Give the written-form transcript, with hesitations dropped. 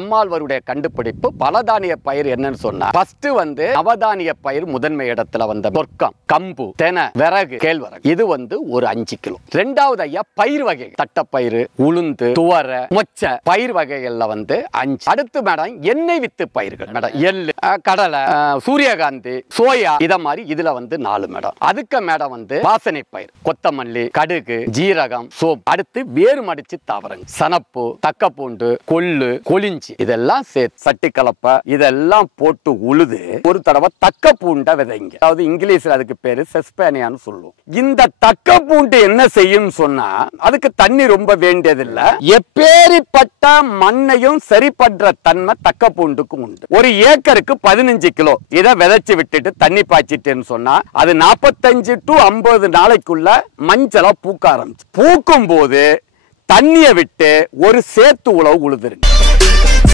நம்மாழ்வாருடைய கண்டுபிடிப்பு பலதானிய பயிர் என்னன்னு சொன்னா ஃபர்ஸ்ட் வந்து நவதானிய பயிர் முதன்மை இடத்துல வந்த சொர்க்கம், கம்பு, தெனை, விறகு, கேழ்வரகு. இது வந்து ஒரு 5 கிலோ. ரெண்டாவது ஐயா பயிர் வகை, தட்டப்பயிறு, உளுந்து, துவரை, மொச்சை பயிர் வகைகள்ல வந்து 5. அடுத்து மேடம் எண்ணெய் வித்து பயிர்கள் மேடம் எள்ளு, கடலை, சூரியகாந்தி, சோயா இத மாதிரி இதுல வந்து 4 மேடம். அதுக்கு மேடம் வந்து வாசனை பயிர், கொத்தமல்லி, கடுகு, ஜீரகம், சோப்பு. அடுத்து வேறு மடிச்சு தாவரங்கள், சனப்பு, தக்கப்பூண்டு, கொள்ளு, கொளிஞ்சி இதெல்லாம் சேர்த்து சட்டி கலப்பை இதெல்லாம் போட்டு உழுது ஒரு தடவை தக்க பூண்டை விதைங்க. அதாவது இங்கிலீஷ்ல அதுக்கு பேரு செஸ்பேனியான்னு சொல்லுவோம். இந்த தக்க பூண்டு என்ன செய்யும் சொன்னா அதுக்கு தண்ணி ரொம்ப வேண்டியதில்லை. எப்பேரிப்பட்ட மண்ணையும் சரி பண்ற தன்மை தக்க பூண்டுக்கு உண்டு. ஒரு ஏக்கருக்கு 15 கிலோ இதை விதைச்சு விட்டுட்டு தண்ணி பாய்ச்சிட்டுன்னு சொன்னா அது 45 to 50 நாளைக்குள்ள மஞ்சளா பூக்க ஆரம்பிச்சு. பூக்கும் போது தண்ணியை விட்டு ஒரு சேத்து உழவு உழுதுருங்க.